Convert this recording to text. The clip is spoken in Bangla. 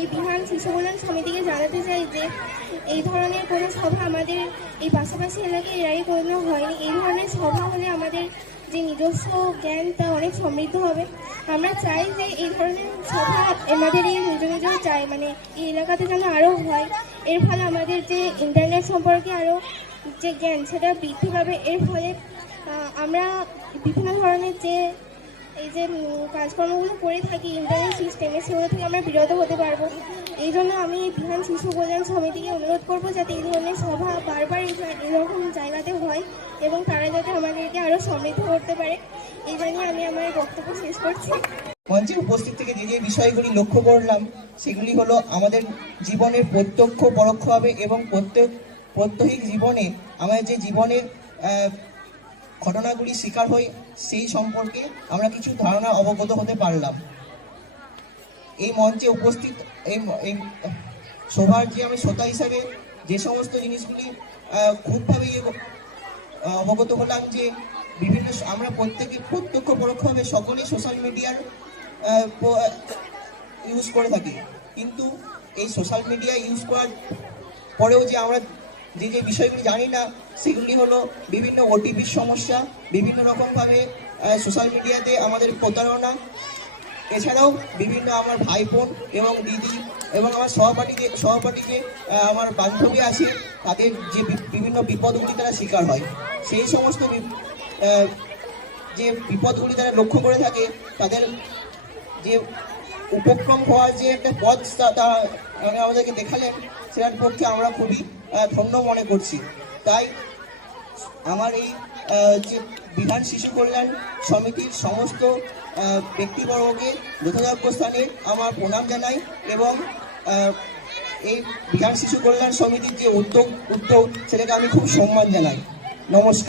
এই বিহান শিশু কল্যাণ সমিতিকে জানাতে চাই যে এই ধরনের কোনো সভা আমাদের এই পাশাপাশি এলাকায় এর আগে কোনো হয়নি। এই ধরনের সভা হলে আমাদের যে নিজস্ব জ্ঞান তা অনেক সমৃদ্ধ হবে। আমরা চাই যে এই ধরনের সভা আমাদের এই নিজ নিজ চাই, মানে এই এলাকাতে যেন আরও হয়। এর ফলে আমাদের যে ইন্টারনেট সম্পর্কে আরও যে জ্ঞান সেটা বৃদ্ধি পাবে। এর ফলে আমরা বিভিন্ন ধরনের যে এই যে কাজকর্মগুলো করে থাকি ইন্টারনেট সিস্টেমে, সেগুলো থেকে আমরা বিরত হতে পারবো। এই জন্য আমি বিহান শিশু কল্যাণ সমিতিকে অনুরোধ করবো যাতে এই ধরনের সভা বারবার এরকম জায়গাতে হয় এবং তারা যাতে আমাদেরকে আরও সমৃদ্ধ করতে পারে। এই জানিয়ে আমি আমার বক্তব্য শেষ করছি। মঞ্চে উপস্থিত থেকে যে বিষয়গুলি লক্ষ্য করলাম সেগুলি হলো আমাদের জীবনের প্রত্যক্ষ পরোক্ষভাবে এবং প্রত্যহিক জীবনে আমাদের যে জীবনের ঘটনাগুলি শিকার হই সেই সম্পর্কে আমরা কিছু ধারণা অবগত হতে পারলাম। এই মঞ্চে উপস্থিত এই সভার যে আমি শ্রোতা হিসাবে যে সমস্ত জিনিসগুলি খুবভাবে অবগত হলাম যে বিভিন্ন আমরা প্রত্যক্ষ পরোক্ষভাবে সকলেই সোশ্যাল মিডিয়ার ইউজ করে থাকি, কিন্তু এই সোশ্যাল মিডিয়া ইউজ করার পরেও যে আমরা যে বিষয়গুলি জানি না সেগুলি হলো বিভিন্ন ওটিপির সমস্যা, বিভিন্ন রকমভাবে সোশ্যাল মিডিয়াতে আমাদের প্রতারণা, এছাড়াও বিভিন্ন আমার ভাই বোন এবং দিদি এবং আমার সহপাঠী যে আমার বান্ধবী আছে তাদের যে বিভিন্ন বিপদগুলি তারা শিকার হয়, সেই সমস্ত যে বিপদগুলি তারা লক্ষ্য করে থাকে তাদের যে উপক্রম হওয়ার যে একটা পথ তা আমাদেরকে দেখালেন, সেটার পক্ষে আমরা খুবই ধন্য মনে করছি। তাই আমার এই যে বিহান শিশু কল্যাণ সমিতির সমস্ত ব্যক্তিবর্গকে যথাযোগ্য স্থানে আমার প্রণাম জানাই এবং এই বিহান শিশু কল্যাণ সমিতির যে উদ্যোগ সেটাকে আমি খুব সম্মান জানাই। নমস্কার।